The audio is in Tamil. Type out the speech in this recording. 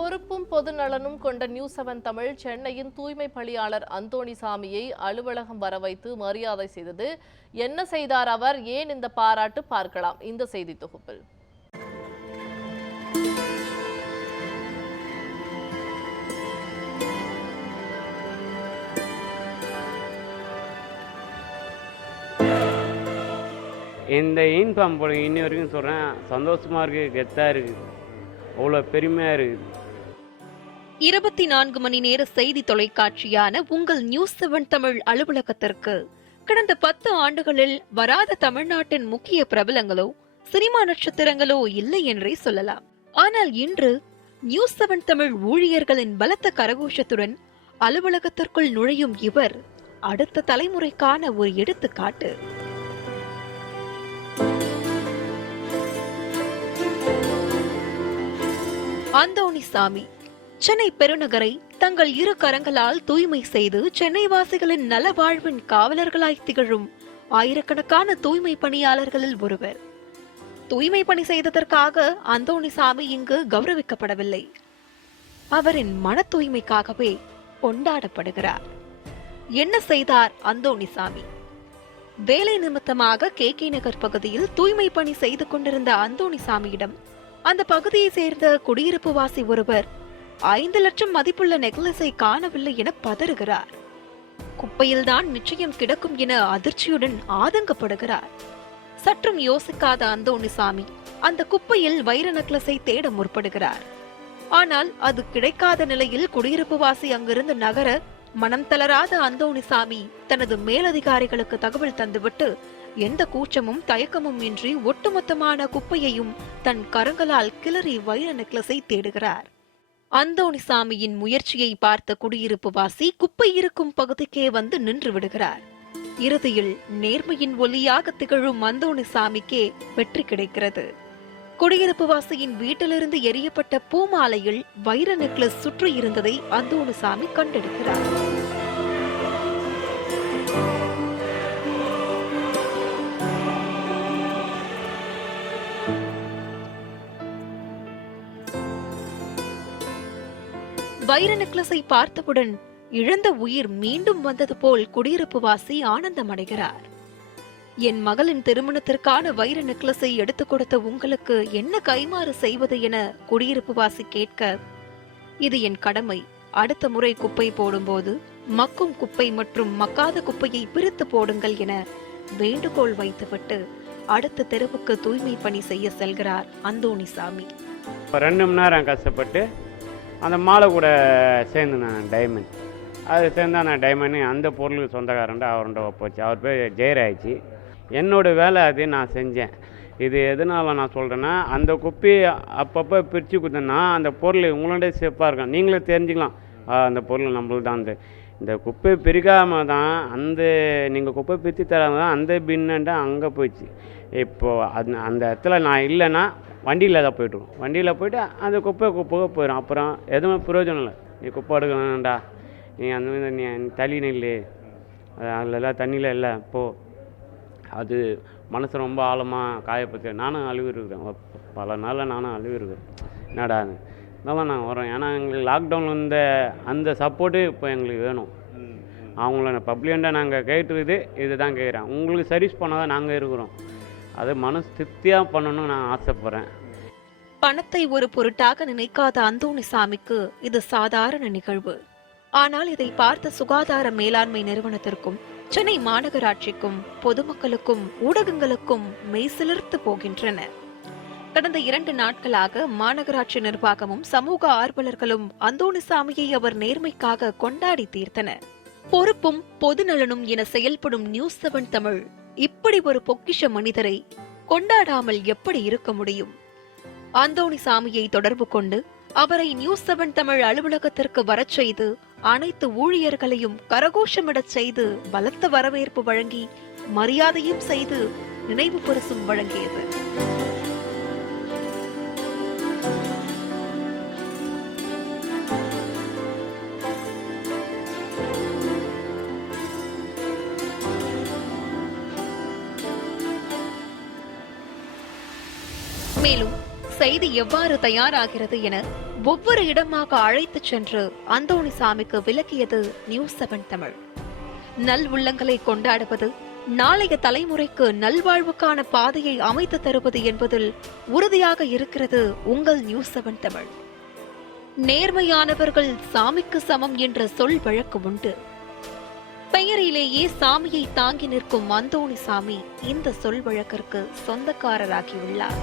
பொறுப்பும் பொது நலனும் கொண்ட நியூஸ்7 தமிழ் சென்னையின் தூய்மை பணியாளர் அந்தோணிசாமியை அலுவலகம் வரவைத்து மரியாதை செய்தது. என்ன செய்தார் அவர், ஏன் இந்த பாராட்டு, பார்க்கலாம் இந்த செய்தி தொகுப்பில். இந்த யூனிஃபார்ம் போட இன்னி வரைக்கும் சொல்கிறேன், சந்தோஷமாக இருக்குது, கெத்தாக இருக்குது, அவ்வளோ பெருமையாக இருக்குது. 24 மணி நேர செய்தி தொலைக்காட்சியான உங்கள் நியூஸ்7 தமிழ் அலுவலகத்திற்கு கடந்த 10 ஆண்டுகளில் வராத தமிழ்நாட்டின் முக்கிய பிரபலங்களோ சினிமா நட்சத்திரங்களோ இல்லை என்றே சொல்லலாம். ஆனால் இன்று நியூஸ்7 தமிழ் ஊழியர்களின் பலத்த கரகோஷத்துடன் அலுவலகத்திற்குள் நுழையும் இவர் அடுத்த தலைமுறைக்கான ஒரு எடுத்துக்காட்டு. அந்தோணிசாமி சென்னை பெருநகரை தங்கள் இரு கரங்களால் தூய்மை செய்து சென்னை வாசிகளின் நல வாழ்வின் காவலர்களாய் திகழும் ஆயிரக்கணக்கான தூய்மை பணியாளர்களில் ஒருவர். தூய்மை பணி செய்ததற்காக அந்தோணிசாமி இங்கு கௌரவிக்கப்படவில்லை, அவரின் மன தூய்மைக்காகவே கொண்டாடப்படுகிறார். என்ன செய்தார் அந்தோணிசாமி? வேலை நிமித்தமாக KK நகர் பகுதியில் தூய்மை பணி செய்து கொண்டிருந்த அந்தோணிசாமியிடம் அந்த பகுதியை சேர்ந்த குடியிருப்பு வாசி ஒருவர் 5 லட்சம் மதிப்புள்ள நெக்லஸை காணவில்லை என பதறுகிறார். குப்பையில்தான் நிச்சயம் கிடக்கும் என அதிர்ச்சியுடன் ஆதங்கப்படுகிறார். சற்றும் யோசிக்காத அந்தோணிசாமி அந்த குப்பையில் வைர நெக்லஸை தேட முற்படுகிறார். ஆனால் அது கிடைக்காத நிலையில் குடியிருப்பு வாசி அங்கிருந்து நகர மனம் தளராத அந்தோணிசாமி தனது மேலதிகாரிகளுக்கு தகவல் தந்துவிட்டு எந்த கூச்சமும் தயக்கமும் இன்றி ஒட்டுமொத்தமான குப்பையையும் தன் கரங்களால் கிளறி வைர நெக்லஸை தேடுகிறார். அந்தோணிசாமியின் முயற்சியை பார்த்த குடியிருப்பு வாசி குப்பை இருக்கும் பகுதிக்கே வந்து நின்று விடுகிறார். இறுதியில் நேர்மையின் ஒலியாக திகழும் அந்தோணிசாமிக்கே வெற்றி கிடைக்கிறது. குடியிருப்பு வாசியின் வீட்டிலிருந்து எரியப்பட்ட பூமாலையில் வைர நெக்லஸ் சுற்றி இருந்ததை அந்தோணிசாமி கண்டெடுக்கிறார். வைர நெக்லஸை பார்த்தவுடன் இழந்த உயிர் மீண்டும் வந்தது போல் குடியிருப்பு வாசி ஆனந்தம் அடைகிறார். என் மகளின் திருமணத்திற்கான வைர நெக்லஸை எடுத்துக் கொடுத்த உங்களுக்கு என்ன கைமாறு செய்வது என குடியிருப்பு வாசி கேட்க, இது என் கடமை, அடுத்த முறை குப்பை போடும்போது மக்கும் குப்பை மற்றும் மக்காத குப்பையை பிரித்து போடுங்கள் என வேண்டுகோள் வைத்துவிட்டு அடுத்த தெருவுக்கு தூய்மை பணி செய்ய செல்கிறார் அந்தோணிசாமி. 2 மணி நேரம் கஷ்டப்பட்டு அந்த மாலை கூட சேர்ந்து நான் டைமண்ட், அது சேர்ந்தா நான் டைமண்ட் அந்த பொருளுக்கு சொந்தக்காரன்ட்டு அவர்கிட்ட போச்சு. அவர் பேர் ஜெயராயிச்சு. என்னோடய வேலை அது நான் செஞ்சேன். இது எதனால் நான் சொல்கிறேன்னா, அந்த குப்பையை அப்பப்போ பிரித்து கொடுத்தேன்னா அந்த பொருள் உங்களுடைய சேஃபாக இருக்கும், நீங்களே தெரிஞ்சுக்கலாம் அந்த பொருள் நம்மளுக்கு தான். இந்த குப்பை பிரிக்காமல் தான் அந்த நீங்கள் குப்பை பிரித்து தராமல் தான் அந்த பின்னுன்ட்டு அங்கே போயிடுச்சு. இப்போது அந்த இடத்துல நான் இல்லைன்னா வண்டியில் தான் போய்ட்டுருவோம். வண்டியில் போய்ட்டு அந்த குப்பை போயிடும். அப்புறம் எதுவுமே பிரயோஜனம் இல்லை. நீ குப்பை எடுக்கணும்டா, நீ அந்த மாதிரி நீ தள்ளி நில்லு, அதிலெல்லாம் தண்ணியில் இல்லை போ. அது மனசு ரொம்ப ஆழமாக காயப்பட்டு நானும் அழுவிருக்கிறேன். பல நாளில் நானும் அழுவிருக்கிறேன். என்னடா இதெல்லாம் நாங்கள் வரோம். ஏன்னா எங்களுக்கு லாக்டவுனில் இருந்த அந்த சப்போர்ட்டு இப்போ எங்களுக்கு வேணும். அவங்கள பப்ளிக்காக நாங்கள் கேட்டுருது, இது தான் கேட்குறேன். உங்களுக்கு சர்வீஸ் பண்ணால் தான் நாங்கள் இருக்கிறோம். அது மனசு திருப்தியாக பண்ணணும்னு நான் ஆசைப்படுறேன். பணத்தை ஒரு பொருட்டாக நினைக்காத அந்தோணிசாமிக்கு இது சாதாரண நிகழ்வு. ஆனால் இதை பார்த்த சுகாதார மேலாண்மை நிறுவனத்திற்கும் சென்னை மாநகராட்சிக்கும் பொதுமக்களுக்கும் ஊடகங்களுக்கும் மெய்சிலிர்த்து போகின்றன. கடந்த 2 நாட்களாக மாநகராட்சி நிர்வாகமும் சமூக ஆர்வலர்களும் அந்தோணிசாமியை அவர் நேர்மைக்காக கொண்டாடி தீர்த்தனர். பொறுப்பும் பொது நலனும் என செயல்படும் நியூஸ்7 தமிழ் இப்படி ஒரு பொக்கிஷ மனிதரை கொண்டாடாமல் எப்படி இருக்க முடியும்? அந்தோணிசாமியை தொடர்பு கொண்டு அவரை நியூஸ்7 தமிழ் அலுவலகத்திற்கு வரச் செய்து அனைத்து ஊழியர்களையும் கரகோஷமிடச் செய்து பலத்த வரவேற்பு வழங்கி மரியாதையும் செய்து நினைவு பரிசும் வழங்கியது. மேலும் செய்தி எவ்வாறு தயாராகிறது என ஒவ்வொரு இடமாக அழைத்துச் சென்று அந்தோணிசாமிக்கு விளக்கியது நியூஸ் 7 தமிழ். நல் உள்ளங்களை கொண்டாடுவது, நாளைய தலைமுறைக்கு நல்வாழ்வுக்கான பாதையை அமைத்து தருவது என்பதில் உறுதியாக இருக்கிறது உங்கள் நியூஸ் 7 தமிழ். நேர்மையானவர்கள் சாமிக்கு சமம் என்ற சொல் வழக்கு உண்டு. பெயரிலேயே சாமியை தாங்கி நிற்கும் அந்தோணிசாமி இந்த சொல் வழக்கிற்கு சொந்தக்காரராகியுள்ளார்.